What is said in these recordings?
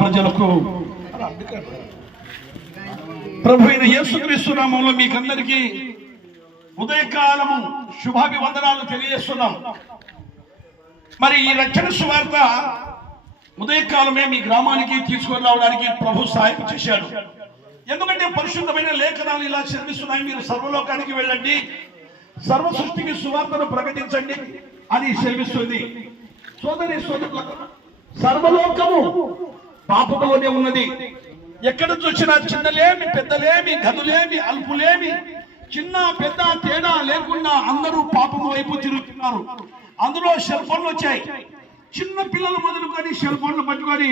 ప్రజలకు ప్రభు అయిన యేసుక్రీస్తు నామంలో మీకందరికీ ఉదయకాలము శుభాభివందనాలు తెలియజేస్తున్నాం. మరి ఈ రక్షణ సువార్త ఉదయకాలమే మీ గ్రామానికి తీసుకొని రావడానికి ప్రభు సహాయం చేశాడు. ఎందుకంటే పరిశుద్ధమైన లేఖనాలు ఇలా చదివిస్తున్నాయి. మీరు సర్వలోకానికి వెళ్ళండి. సర్వ సృష్టికి సువార్తను ప్రకటించండి అని శ్రమిస్తుంది సోదరి సోదరులకు సర్వలోకము పాపములోనే ఉన్నది. ఎక్కడ చూసినా చిన్నలేమి పెద్దలేమి గదులేమి అల్పులేమి చిన్న పెద్ద తేడా లేకుండా అందరూ పాపము వైపు తిరుగుతున్నారు. అందులో సెల్ ఫోన్లు వచ్చాయి. చిన్న పిల్లలు మొదలుకొని సెల్ ఫోన్లు పట్టుకొని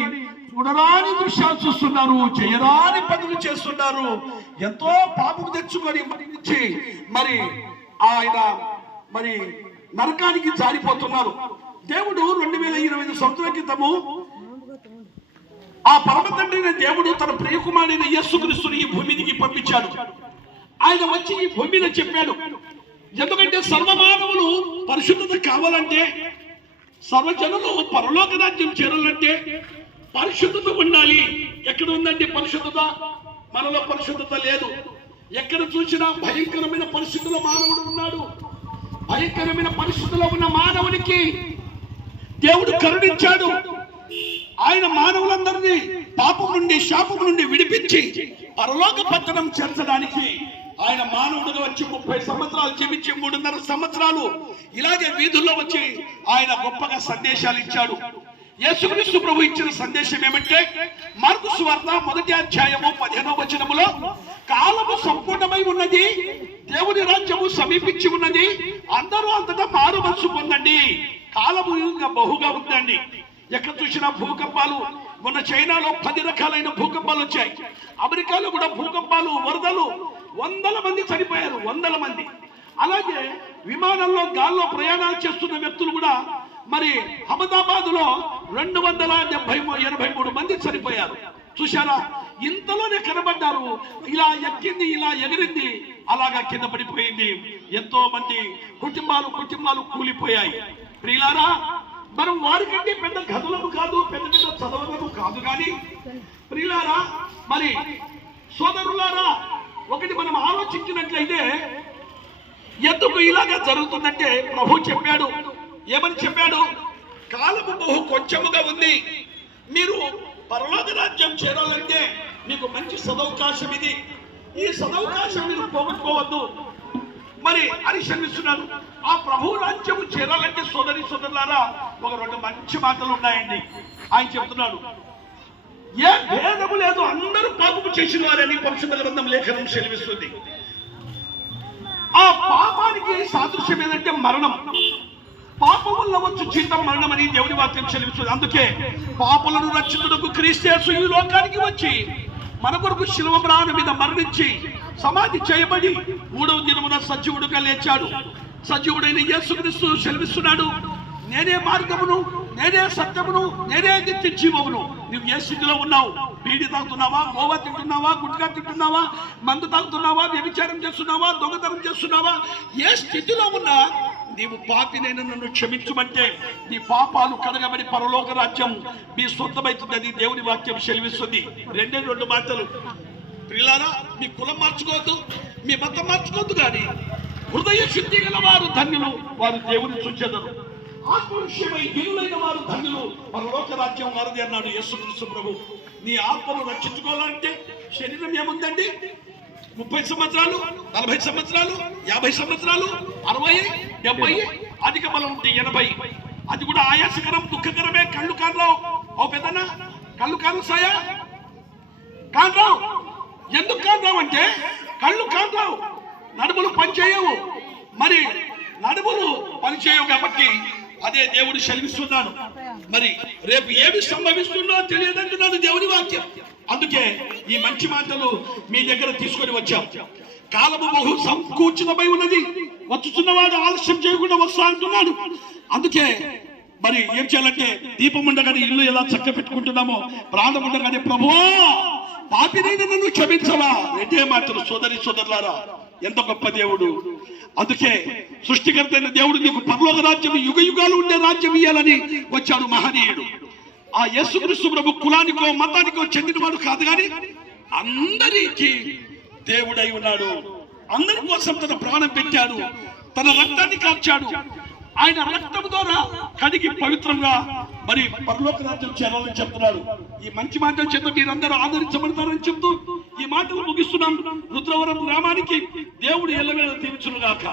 చూడరాని దృశ్యాలు చూస్తున్నారు చేయరాని పనులు చేస్తున్నారు. ఎంతో పాపం తెచ్చుకొని మరణించి మరి ఆయన మరి నరకానికి జారిపోతున్నారు. దేవుడు రెండు వేల ఇరవై ఐదు సంవత్సరాల క్రితము ఆ పరమ తండ్రిని దేవుడు తన ప్రియకుమారైన యేసుక్రీస్తుని ఈ భూమి దిగి పంపించాడు. ఆయన వచ్చి ఈ భూమి మీద చెప్పాడు. ఎందుకంటే సర్వమానవులు పరిశుద్ధత కావాలంటే సర్వజనులు పరలోక రాజ్యం చేరాలంటే పరిశుద్ధత ఉండాలి. ఎక్కడ ఉందంటే పరిశుద్ధత? మనలో పరిశుద్ధత లేదు. ఎక్కడ చూసినా భయంకరమైన పరిస్థితుల్లో మానవుడు ఉన్నాడు. భయంకరమైన పరిస్థితుల్లో ఉన్న మానవునికి దేవుడు కరుణించాడు. ఆయన మానవులందరినీ పాపం నుండి శాపం నుండి విడిపించి పరలోక పట్టణం చేర్చడానికి ఆయన మానవుడిగా వచ్చి ముప్పై సంవత్సరాలు జీవించి మూడున్నర సంవత్సరాలు ఇలాగే వీధుల్లో వచ్చి ఆయన గొప్పగా సందేశాలు ఇచ్చాడు. యేసుక్రీస్తు ప్రభు ఇచ్చిన సందేశం ఏమంటే మార్కు సువార్త మొదటి అధ్యాయము పదిహేనవ వచనములో కాలము సంపూర్ణమై ఉన్నది దేవుని రాజ్యము సమీపించి ఉన్నది అందరూ అంతటా మారు మనసు పొందండి కాలము ఇంకా బహుగా ఉందండి. ఎక్కడ చూసినా భూకంపాలు. మొన్న చైనాలో పది రకాలైన భూకంపాలు వచ్చాయి. అమెరికాలో కూడా భూకంపాలు వరదలు. వందల మంది చనిపోయారు వందల మంది. అలాగే విమానంలో గాల్లో ప్రయాణాలు చేస్తున్న వ్యక్తులు కూడా మరి అహ్మదాబాద్లో రెండు వందల డెబ్బై ఎనభై మూడు మంది చనిపోయారు. చూశారా? ఇంతలోనే కనబడ్డారు. ఇలా ఎక్కింది ఇలా ఎగిరింది. అలాగా కింద పడిపోయింది. ఎంతో మంది కుటుంబాలు కుటుంబాలు కూలిపోయాయి. ప్రియులారా మనం వారికంటే పెద్ద గదులకు కాదు పెద్ద పెద్ద చదవలకు కాదు కానీ ప్రియులారా మరి సోదరులారా ఒకటి మనం ఆలోచించినట్లయితే ఎందుకు ఇలాగా జరుగుతుందంటే ప్రభు చెప్పాడు. ఏమని చెప్పాడు? కాలము బహు కొంచెముగా ఉంది. మీరు పరలోక రాజ్యం చేరాలంటే మీకు మంచి సదవకాశం ఇది. ఈ సదవకాశం మీరు పోగొట్టుకోవద్దు. మరి అని శ్రమిస్తున్నారు ఆ ప్రభు రాజ్యము చేరాలంటే సోదరి సోదరులారా ఒక రెండు మంచి మాటలు ఉన్నాయండి. ఆయన చెప్తున్నాడు ఏ భేదము లేదు అందరూ పాపము చేసిన వారని పరిశుద్ధ గ్రంథం లేఖనం సెలవిస్తుంది. ఆ పాపానికి సాదృశ్యం ఏదంటే మరణం. పాపం వల్ల వచ్చు జీతం మరణం అని దేవుని వాక్యం చెల్లిస్తుంది అందుకే పాపలను రక్షించడానికి క్రీస్తేసు ఈ లోకానికి వచ్చి మన కొరకు శిలువ ప్రాణం మీద మరణించి సమాధి చేయబడి మూడవ దినమున సజీవుడుగా లేచాడు. సజీవుడైన యేసుక్రీస్తు సెలవిస్తున్నాడు. నేనే మార్గమును నేనే సత్యమును నేనే నిత్య జీవమును. నువ్వు ఏ స్థితిలో ఉన్నావు? బీడి తాగుతున్నావా? గోవా తింటున్నావా? గుట్కా తింటున్నావా? మందు తాగుతున్నావా? వ్యభిచారం చేస్తున్నావా? దొంగతనం చేస్తున్నావా? ఏ స్థితిలో ఉన్నా నీవు పాపినైన నన్ను క్షమించమంటే నీ పాపాలు కడగబడి పరలోక రాజ్యం మీ సొంతమవుతుందని దేవుని వాక్యం సెలవిస్తుంది. రెండే రెండు మాటలు. ప్రియులారా మీ కులం మార్చుకోవద్దు మీ మతం మార్చుకోవద్దు కానీ హృదయ శుద్ధి గల వారు ధన్యులు వారు దేవుని చూచెదరు ఆత్మవిషయమై దినులైన వారు ధన్యులు మన లోకరాజ్యం వారిది అన్నాడు యేసుక్రీస్తు ప్రభు. నీ ఆత్మను రక్షించుకోవాలంటే శరీరం ఏముందండి? ముప్పై సంవత్సరాలు నలభై సంవత్సరాలు యాభై సంవత్సరాలు అరవై డెబ్బై అధిక బలం ఉంటే ఎనభై. అది కూడా ఆయాసకరం దుఃఖకరమే. కళ్ళు కానరావు. ఓ పెద్దనా కళ్ళు కాను సాయా. కానరావు. ఎందుకు కానరావు అంటే కళ్ళు కాంతావు నడుములు పనిచేయవు. మరి నడుములు పనిచేయవు కాబట్టి అదే దేవుడు శలిస్తున్నాను మరి రేపు ఏమి సంభవిస్తుందో తెలియదంటున్నాను దేవుని వాక్యం. అందుకే ఈ మంచి మాటలు మీ దగ్గర తీసుకొని వచ్చాం. కాలము బహు సంకూచితమై ఉన్నది. వచ్చుతున్నవాడు ఆలస్యం చేయకుండా వస్తా అంటున్నాడు. అందుకే మరి ఏం చేయాలంటే దీపం ఉండగానే ఇల్లు ఎలా చక్క పెట్టుకుంటున్నామో ప్రాణం ఉండగానే ప్రభువా పాపినైన నన్ను క్షమించవా? రెండే మాటలు సోదరి సోదరులారా ఎంత గొప్ప దేవుడు. అందుకే సృష్టికర్తైన దేవుడు నీకు పర్లోక రాజ్యం యుగ యుగాలు ఉండే రాజ్యం ఇయ్యాలని వచ్చాడు మహనీయుడు. ఆ యేసుక్రీస్తు ప్రభు కులానికో మతానికో చెందినవాడు కాదు కానీ అందరికీ దేవుడై ఉన్నాడు. అందరి కోసం తన ప్రాణం పెట్టాడు తన రక్తాన్ని కార్చాడు ఆయన రక్తం ద్వారా కడిగి పవిత్రంగా మరి పరలోక రాజ్యం చేరాలని చెప్తున్నాడు. ఈ మంచి మాటలు చేత మీరందరూ ఆదరించబడతారని చెప్తూ ఈ మాటలు ముగిస్తున్నాం. రుద్రవరం గ్రామానికి దేవుడు ఎల్లవేళ తీర్చునుగాక